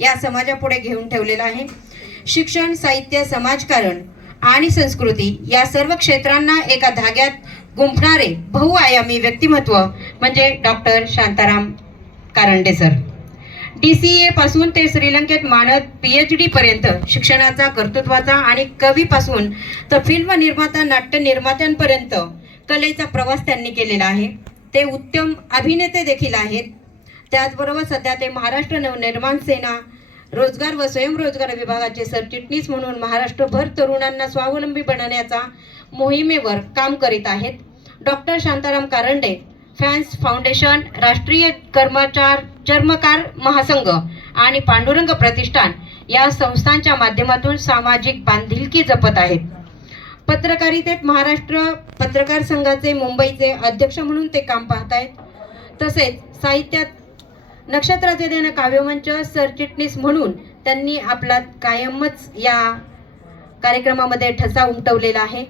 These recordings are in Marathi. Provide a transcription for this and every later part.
या समाजापुढे घेऊन ठेवलेला आहे। शिक्षण, साहित्य, समाजकारण आणि संस्कृती या सर्व क्षेत्रांना एका धाग्यात गुंफणारे बहुआयामी व्यक्तिमत्व म्हणजे doctor Shantaram Karande sir. DCA पासून ते श्रीलंकेत मानद PhD पर्यंत शिक्षणाचा, कर्तृत्वाचा आणि कवीपासून तर फिल्म निर्माता, नाट्य निर्मात्यांपर्यंत कलेचा प्रवास त्यांनी केलेला आहे। ते उत्तम अभिनेते देखील आहेत। त्याचबरोबर सध्या ते महाराष्ट्र नवनिर्माण सेना रोजगार व स्वयंरोजगार विभागाचे सरचिटणीस म्हणून महाराष्ट्रभर तरुणांना स्वावलंबी बनवण्याचा मोहिमेवर काम करीत आहेत। Doctor Shantaram Karande fans foundation, राष्ट्रीय चर्मकार महासंघ आणि पांडुरंग प्रतिष्ठान या संस्थांच्या माध्यमातून सामाजिक बांधिलकी जपत आहेत। पत्रकारितेत महाराष्ट्र पत्रकार संघाचे मुंबईचे अध्यक्ष म्हणून ते काम पाहत आहेत। तसेच साहित्यात नक्षत्राचे देणं काव्यमंच सरचिटणीस म्हणून त्यांनी आपला कायमच या कार्यक्रमामध्ये ठसा उमटवलेला आहे।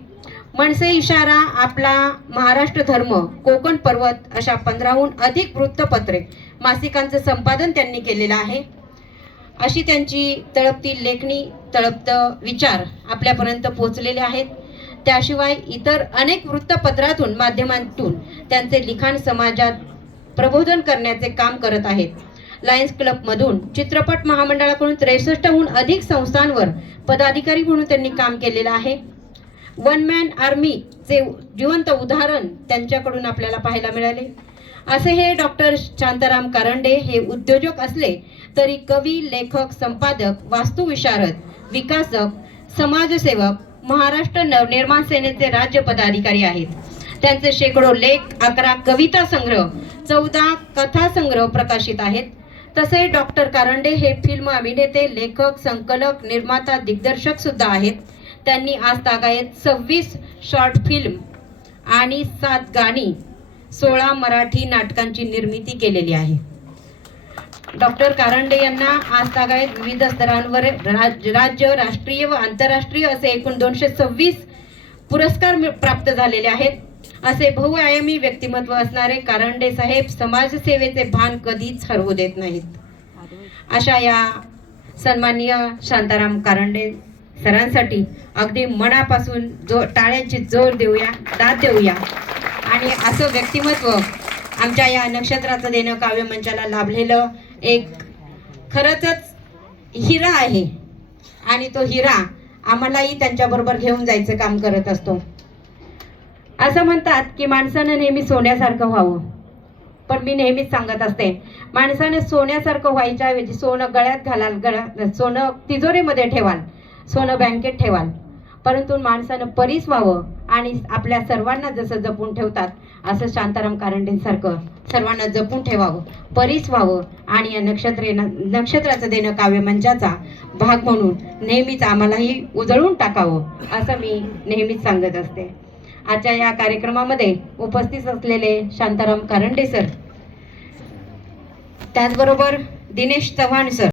मनसे इशारा, आपला महाराष्ट्र धर्म, कोकण पर्वत अशा 15हून अधिक वृत्तपत्रे, मासिकांचं संपादन त्यांनी केलेलं आहे। अशी त्यांची तळपती लेखणी, तळपत विचार आपल्यापर्यंत पोहोचलेले आहेत। त्याशिवाय इतर अनेक वृत्तपत्रातून, माध्यमांतून त्यांचे लिखाण समाजात प्रबोधन करण्याचे काम करत आहेत। लायन्स क्लबमधून, चित्रपट महामंडळाकडून 63हून अधिक संस्थांवर पदाधिकारी म्हणून त्यांनी काम केलेलं आहे। वन मॅन आर्मीचे जिवंत उदाहरण त्यांच्याकडून आपल्याला पाहायला मिळाले। असे हे डॉक्टर शांताराम कारंडे हे उद्योजक असले तरी कवी, लेखक, संपादक, वास्तुविशारद, विकासक, समाजसेवक, महाराष्ट्र नवनिर्माण सेनेचे राज्य पदाधिकारी आहेत। त्यांचे शेकडो लेख, 11 कविता संग्रह, 14 कथा संग्रह प्रकाशित आहेत। तसे डॉक्टर कारंडे हे फिल्म अभिनेते, लेखक, संकलक, निर्माता, दिग्दर्शक सुद्धा आहेत। त्यांनी आज तागायत 26 शॉर्ट फिल्म आणि 7 गाणी, 16 मराठी नाटकांची निर्मिती केलेली आहे। डॉक्टर कारंडे यांना आज तागायत विविध स्तरांवर राज्य, राष्ट्रीय व आंतरराष्ट्रीय असे एकूण 226 पुरस्कार प्राप्त झालेले आहेत। असे बहुआयामी व्यक्तिमत्व असणारे कारंडे साहेब समाजसेवेचे भान कधीच हरवू देत नाहीत। अशा या सन्माननीय शांताराम कारंडे सरांसाठी अगदी मनापासून टाळ्यांची जोर देऊया, दाद देऊया। आणि असं व्यक्तिमत्व आमच्या या नक्षत्राचं देणं काव्यमंचाला लाभलेलं एक खरंच हिरा आहे आणि तो हिरा आम्हालाही त्यांच्याबरोबर घेऊन जायचं काम करत असतो। असं म्हणतात की माणसानं नेहमी सोन्यासारखं व्हावं, पण मी नेहमीच सांगत असते माणसाने सोन्यासारखं व्हायच्या ऐवजी सोनं गळ्यात घालाल, सोनं तिजोरीमध्ये ठेवाल, सोनं बँकेत ठेवाल, परंतु माणसानं परीस व्हावं आणि आपल्या सर्वांना जसं जपून ठेवतात असं शांताराम कारंडेंसारखं सर्वांना जपून ठेवावं, परीस व्हावं आणि या नक्षत्राचं देणं काव्यमंचाचा भाग म्हणून नेहमीच आम्हालाही उजळून टाकावं असं मी नेहमीच सांगत असते। आजच्या या कार्यक्रमामध्ये उपस्थित असलेले शांताराम कारंडे सर, त्याचबरोबर दिनेश चव्हाण सर,